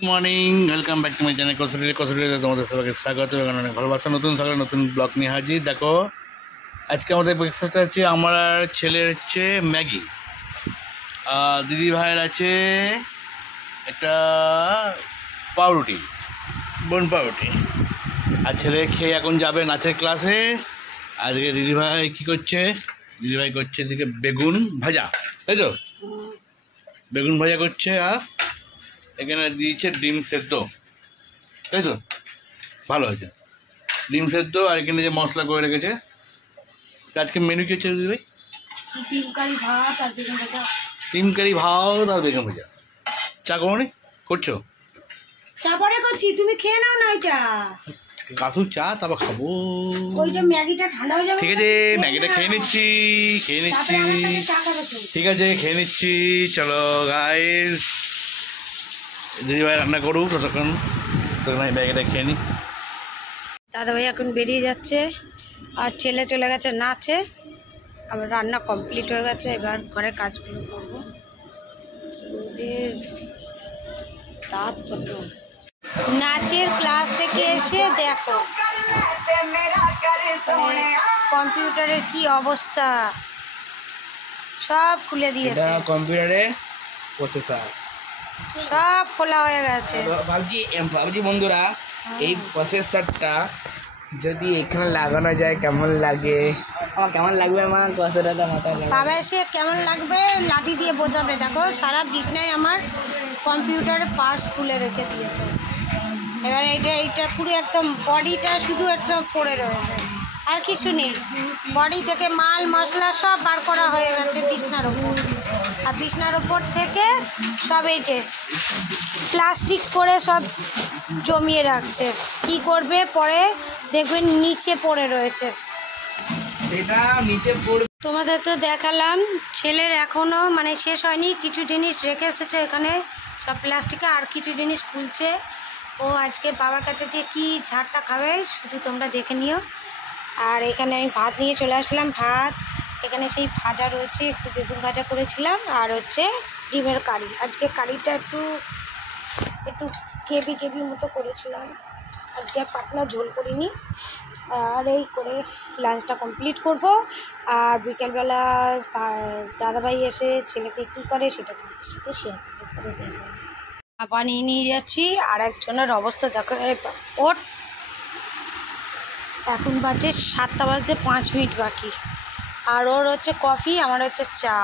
Good morning, welcome back to my channel কসুরিতে তোমাদের সবাইকে স্বাগত। অনেক ভালোবাসা। নতুন সকালে নতুন ব্লগ নিয়ে হাজির। দেখো আজকে আমাদের ব্রেকফাস্ট হচ্ছে আমার ছেলের হচ্ছে ম্যাগি, দিদি ভাইয়ের আছে একটা পাউরুটি, বোন পাউরুটি। আর ছেলে খেয়ে এখন যাবে নাচের ক্লাসে। আজকে দিদিভাই কী করছে? দিদিভাই করছে এদিকে বেগুন ভাজা, তাই তো? বেগুন ভাজা করছে, আর এখানে দিয়েছে ডিম সেদ্ধ, তাই তো? ভালো আছে ডিম সেদ্ধ। আর এখানে যে মশলা করে রেখেছে। আজকে মেনু কি হচ্ছে দিদিভাই? ডিম কারি ভাত আর বেগুন ভাজা। ডিম কারি ভাত আর বেগুন ভাজা। চা করো করছো? চা পরে করছি, তুমি খেয়ে নাও না। ওইটা কাসু চা, তারপর খাবো। ওইটা ম্যাগিটা ঠান্ডা হয়ে যাবে। ঠিক আছে, ম্যাগিটা খেয়ে নিচ্ছি। ঠিক আছে, খেয়ে নিচ্ছি। চলো গাইস, দিদিভাই রান্না করুক, ততক্ষণ আমি ম্যাগিটা খেয়ে নিই। দাদাভাই এখন বেরিয়ে যাচ্ছে, আর ছেলে চলে গেছে নাচে। আমার রান্না কমপ্লিট হয়ে গেছে, এবার ঘরে কাজগুলো করবো। তাপ কত! নাচের ক্লাস থেকে এসে দেখো কম্পিউটারের কি অবস্থা, সব খুলে দিয়েছে। কম্পিউটারে প্রসেসর সব খোলা হয়ে গেছে। ভাবছি বন্ধুরা, এই প্রসেসরটা যদি এখানে লাগানো যায় কেমন লাগে, কেমন লাগবে মা? প্রসেসরটা মাথায় বাবা এসে কেমন লাগবে লাঠি দিয়ে বোঝাবে। দেখো সারা বিছনায় আমার কম্পিউটারের পার্টস খুলে রেখে দিয়েছে। এবার এইটা পুরো একদম বডিটা শুধু একটা পড়ে রয়েছে, আর কিছু নেই। বডি থেকে মাল মশলা সব বার করা হয়ে গেছে বিছনার ওপর। আর বিছনার ওপর থেকে সব এই যে প্লাস্টিক করে সব জমিয়ে রাখছে। কি করবে পরে দেখবেন নিচে পড়ে রয়েছে, সেটা নিচে পড়বে। তোমাদের তো দেখালাম। ছেলের এখনও মানে শেষ হয়নি, কিছু জিনিস রেখে এসেছে এখানে সব প্লাস্টিকে, আর কিছু জিনিস খুলছে। ও আজকে বাবার কাছে যে কি ঝাড়টা খাবে শুধু তোমরা দেখে নিও। আর এখানে আমি ভাত নিয়ে চলে আসলাম। ভাত এখানে সেই ভাজা রয়েছে, একটু বেগুন ভাজা করেছিলাম, আর হচ্ছে ডিমের কারি। আজকে কারিটা একটু কেবি মতো করেছিলাম, আজকে পাতলা ঝোল করিনি। আর এই করে লাঞ্চটা কমপ্লিট করব। আর বিকেলবেলা দাদাভাই এসে ছেলেকে কী করে সেটা তোমাদের সাথে শেয়ার করে দেখব। বানিয়ে নিয়ে যাচ্ছি। আর একজনের অবস্থা দেখো, ওর এখন বাজে 7টা বাজতে 5 মিনিট বাকি। আর ওর হচ্ছে কফি, আমার হচ্ছে চা।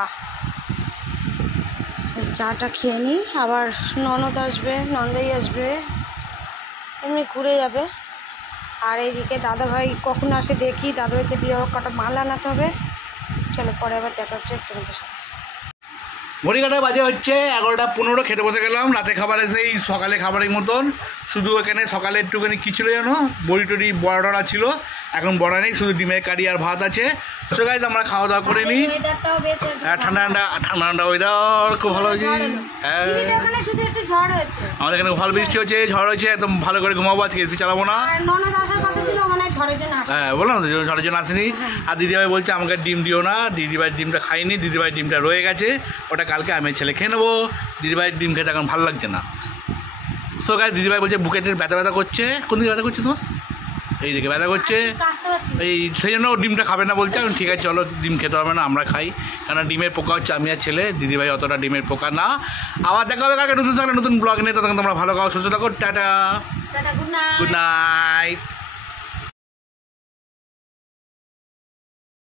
চাটা খেয়ে নিই, আবার ননদ আসবে, নন্দাই আসবে, এমনি ঘুরে যাবে। আর এইদিকে দাদাভাই কখন আসে দেখি, দাদাভাইকে দিয়ে কটা মাল আনাতে হবে। চলো পরে আবার দেখা হচ্ছে তোমাদের সাথে। ঘড়িকাটা বাজে হচ্ছে 11:15। খেতে বসে গেলাম রাতে খাবারে, সেই সকালে খাবারের মতন। শুধু এখানে সকালে একটুখানি কী ছিল জানো, বড়ি টড়ি বড়া ছিল। এখন বড়া নেই, শুধু ডিমের কারি আর ভাত আছে। সো গাইস আমরা খাওয়া দাওয়া করে নিই। ঠান্ডা ঠান্ডা ওয়েদার, খুব ভালো হয়েছে। হ্যাঁ, আমাদের এখানে ভালো বৃষ্টি হচ্ছে, ঝড় হয়েছে, একদম ভালো করে ঘুমাবো। আজকে এসি চালাবো না। হ্যাঁ বললাম তো, ঝড়ের জন্য আসেনি। আর দিদিভাই বলছে আমাকে ডিম দিও না, দিদিভাইয়ের ডিমটা খাইনি, দিদিভাইয়ের ডিমটা রয়ে গেছে, ওটা কালকে আমি ছেলে খেয়ে নেবো। দিদিভাইয়ের ডিম খেতে এখন ভালো লাগছে না। সো গাইস দিদিভাই বলছে বুকেটের ব্যথা করছে। কোন দিকে ব্যথা করছে তোমার? এই দিকে ব্যথা করছে, এই সেই জন্য ডিমটা খাবে না বলছে। এখন ঠিক আছে চলো, ডিম খেতে হবে না, আমরা খাই। কারণ ডিমের পোকা হচ্ছে আমি আর ছেলে, দিদিভাই অতটা ডিমের পোকা না। আবার দেখা হবে কালকে নতুন ব্লগ নিয়ে। তখন তোমরা ভালো খাও, সুস্থ থাকো। Tata, good night.